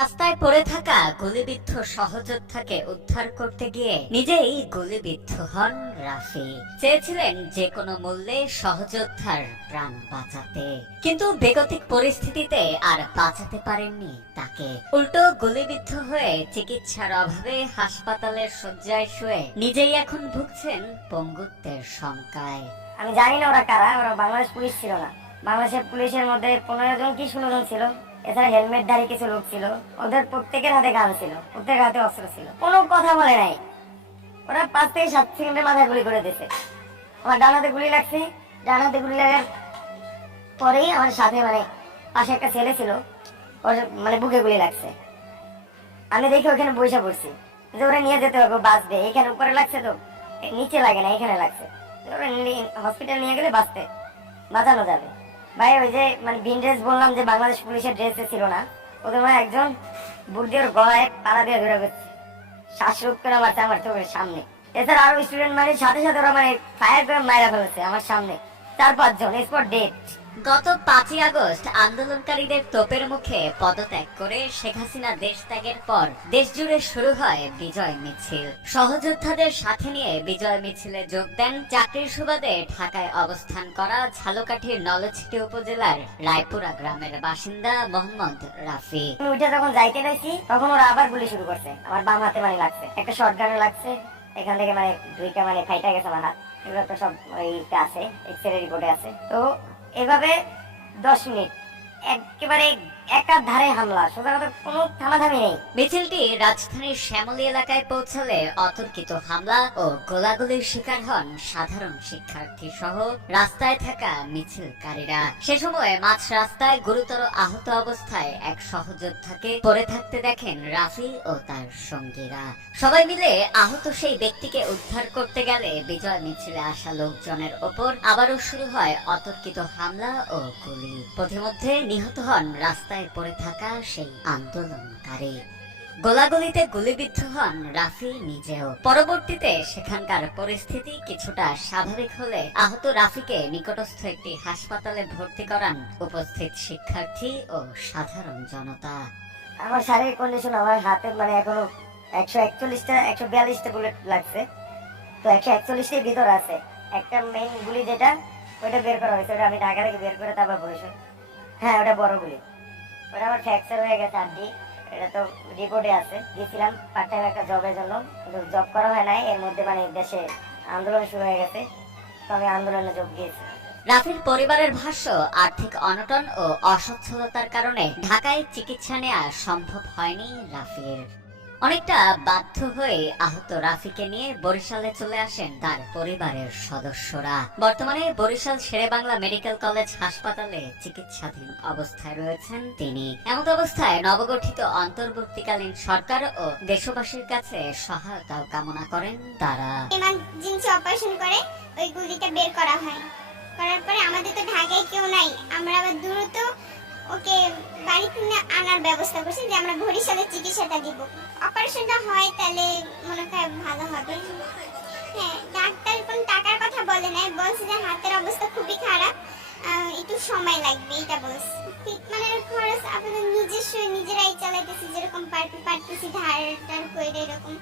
রাস্তায় পড়ে থাকা গুলিবিদ্ধ সহযোদ্ধাকে উদ্ধার করতে গিয়ে নিজেই গুলিবিদ্ধ হন রাফি। চেয়েছিলেন যে কোনো মূল্যে সহযোদ্ধার প্রাণ বাঁচাতে, কিন্তু বেগতিক পরিস্থিতিতে আর বাঁচাতে পারেননি তাকে। উল্টো গুলিবিদ্ধ হয়ে চিকিৎসার অভাবে হাসপাতালের শয্যায় শুয়ে নিজেই এখন ভুগছেন পঙ্গুত্বের শঙ্কায়। আমি জানি না ওরা কারা, ওরা বাংলাদেশ পুলিশ ছিল না। বাংলাদেশের পুলিশের মধ্যে 15 জন কি 16 জন ছিল। এছাড়া হেলমেটধারী কিছু লোক ছিল, ওদের প্রত্যেকের হাতে গান ছিল, প্রত্যেকের হাতে অস্ত্র ছিল। কোনো কথা বলে নাই। ওরা 5 থেকে 7 সেকেন্ডের মাথায় গুলি করে দিয়েছে। আমার ডান হাতে গুলি লাগছে, ডান হাতে গুলি লাগার পরেই আমার সাথে পাশে একটা ছেলে ছিল, ওর বুকে গুলি লাগছে। আমি দেখি ওখানে বসে পড়ছি যে ওরা নিয়ে যেতে হবে, বাঁচবে। এখানে উপরে লাগছে তো, নিচে লাগে না, এখানে লাগছে। ওরা হসপিটাল নিয়ে গেলে বাঁচানো যাবে। ভাই ওই যে বিন ড্রেস বললাম যে বাংলাদেশ পুলিশের ড্রেসে ছিল না, ওদের একজন বুট দিয়ে ওর গলায় পাড়া দিয়ে ধরে গেছে, শ্বাসরোধ করে মারছে আমার চোখের সামনে। এছাড়া আরো স্টুডেন্ট সাথে সাথে ওরা ফায়ার করে মারা ফেলেছে আমার সামনে, 4-5 জন স্পট ডেড। গত 5ই আগস্ট আন্দোলনকারীদের তোপের মুখে পদত্যাগ করে শেখ হাসিনা দেশ ত্যাগের পর দেশ জুড়ে শুরু হয় বিজয় মিছিল। সহযোদ্ধাদের সাথে নিয়ে বিজয় মিছিলে যোগ দেন চাকরির সুবাদে ঢাকায় অবস্থান করা ঝালকাঠির নলছিটি উপজেলার রায়পুরা গ্রামের বাসিন্দা মোহাম্মদ রাফি। উঠে যখন যাইতে নাইছি তখন ওরা আবার গুলি শুরু করছে। আমার বাম হাতে লাগছে, একটা শটগানে লাগছে, এখান থেকে দুইটা ফাইটা গেছে আমার হাত। এগুলো তো সব আছে, এক্সরে রিপোর্টে আছে। তো এভাবে 10 মিনিট একেবারে একাধারে হামলা, সোজা কথা কোনো থামাথামি নেই। মিছিলটি রাজধানীর শ্যামলী এলাকায় পৌঁছালে অতর্কিত হামলা ও গোলাগুলির শিকার হন সাধারণ শিক্ষার্থী সহ রাস্তায় থাকা মিছিলকারীরা। সে সময় মাঝ রাস্তায় গুরুতর আহত অবস্থায় এক সহযোদ্ধাকে পড়ে থাকতে দেখেন রাফি ও তার সঙ্গীরা। সবাই মিলে আহত সেই ব্যক্তিকে উদ্ধার করতে গেলে বিজয় মিছিলে আসা লোকজনের ওপর আবারও শুরু হয় অতর্কিত হামলা ও গুলি। পথিমধ্যে নিহত হন রাস্তায় পড়ে থাকা সেই আন্দোলনকারী। গোলাগুলিতে গুলিবিদ্ধ হন রাফি নিজেও। পরবর্তীতে সেখানকার পরিস্থিতি কিছুটা স্বাভাবিক হলে আহত রাফিকে নিকটস্থ একটি হাসপাতালে ভর্তি করান উপস্থিত শিক্ষার্থী ও সাধারণ জনতা। আমার শারীরিক কন্ডিশন, আমার হাতে এখনো 141টা 142টা বুলেট লাগছে। তো 141টার ভিতর আছে একটা মেইন গুলি, যেটা ওইটা বের করা হয়েছে, ওটা আমি ঢাকা থেকে বের করে তারপর বলেছি। হ্যাঁ, ওটা বড় গুলি, ওটা আমার ফ্র্যাকচার হয়ে গেছে আড্ডি। এটা তো রিপোর্টে আছে। গেছিলাম পার্ট টাইম একটা জবের জন্য, কিন্তু জব করা হয় নাই। এর মধ্যে দেশে আন্দোলন শুরু হয়ে গেছে, তো আমি আন্দোলনে যোগ দিয়েছি। রাফির পরিবারের ভাষ্য, আর্থিক অনটন ও অসচ্ছলতার কারণে ঢাকায় চিকিৎসা নেওয়া সম্ভব হয়নি রাফির। অনেকটা বাধ্য হয়ে আহত রাফিকে নিয়ে বরিশালে চলে আসেন তার পরিবারের সদস্যরা। বর্তমানে বরিশাল শেরেবাংলা মেডিকেল কলেজ হাসপাতালে চিকিৎসাধীন অবস্থায় রয়েছেন তিনি। এমত অবস্থায় নবগঠিত অন্তর্বর্তীকালীন সরকার ও দেশবাসীর কাছে সহায়তাও কামনা করেন তারা। এমার্জেন্সি অপারেশন করে ওই গুলিটা বের করা হয়। করার পরে আমাদের তো ঢাকায় কেউ নাই, আমরা আবার দ্রুত ওকে বাড়িতে আনার ব্যবস্থা করছি যে আমরা বরিশালে চিকিৎসাটা দিব। অপারেশনটা হয় তাহলে মনে হয় ভালো হবে। হ্যাঁ, ডাক্তার কোন টাকার কথা বলে নাই, বলছে যে হাতের অবস্থা খুবই খারাপ, একটু সময় লাগবে, এটা বলছে। ট্রিটমেন্টের খরচ আপনাদের নিজেরাই চালাইতেছি, যেরকম পারতেছি ধার করে এরকম।